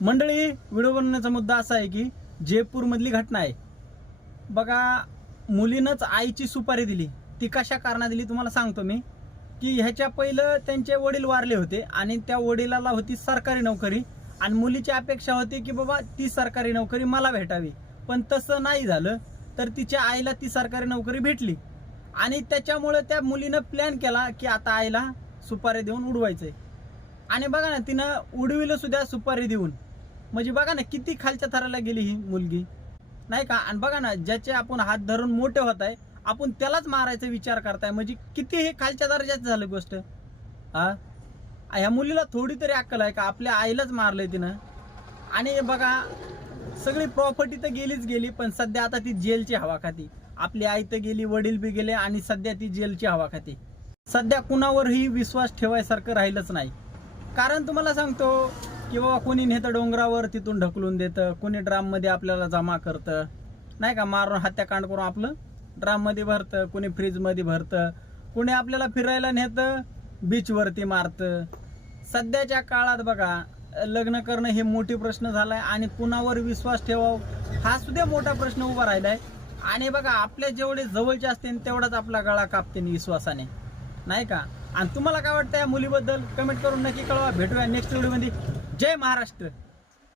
मंडळी, व्हिडिओ बनवण्याचा मुद्दा असा आहे की जयपूरमधली घटना आहे बघा. मुलीनंच आईची सुपारी दिली. ती कशा कारणाने दिली तुम्हाला सांगतो मी. की ह्याच्या पहिलं त्यांचे वडील वारले होते आणि त्या वडिलाला होती सरकारी नोकरी आणि मुलीची अपेक्षा होती की बाबा ती सरकारी नोकरी मला भेटावी, पण तसं नाही झालं. तर तिच्या आईला ती सरकारी नोकरी भेटली आणि त्याच्यामुळे त्या मुलीनं प्लॅन केला की आता आईला सुपारी देऊन उडवायचंय. आणि बघा ना, तिनं उडविलं सुद्धा सुपारी देऊन. म्हणजे बघा ना किती खालच्या थराला गेली ही मुलगी, नाही का. आणि बघा ना, ज्याचे आपण हात धरून मोठे होत आहे आपण त्यालाच मारायचा विचार करताय, म्हणजे किती हे खालच्या दर्जाचं झालं गोष्ट. ह्या मुलीला थोडी तरी अक्कल आहे का? आपल्या आईलाच मारलंय तिनं. आणि बघा, सगळी प्रॉपर्टी तर गेलीच गेली, पण सध्या आता ती जेलची हवा खाती. आपली आई तर गेली, वडील बी गेले आणि सध्या ती जेलची हवा खाती. सध्या कुणावरही विश्वास ठेवायसारखं राहिलंच नाही. कारण तुम्हाला सांगतो की बाबा कोणी नेतं डोंगरावर तिथून ढकलून देतं, कोणी ड्राममध्ये आपल्याला जमा करतं, नाही का, मारून हत्याकांड करून आपलं ड्राममध्ये भरतं, कोणी फ्रीजमध्ये भरतं, कोणी आपल्याला फिरायला नेतं, बीचवरती मारतं. सध्याच्या काळात बघा, लग्न करणं हे मोठी प्रश्न झालाय आणि कुणावर विश्वास ठेवावा हा सुद्धा मोठा प्रश्न उभा राहिलाय. आणि बघा, आपल्या जेवढे जवळचे असतील तेवढाच आपला गळा कापते विश्वासाने, नाही का. आणि तुम्हाला काय वाटतं या मुलीबद्दल कमेंट करून नक्की कळवा. भेटूया नेक्स्ट व्हिडिओमध्ये. जय महाराष्ट्र.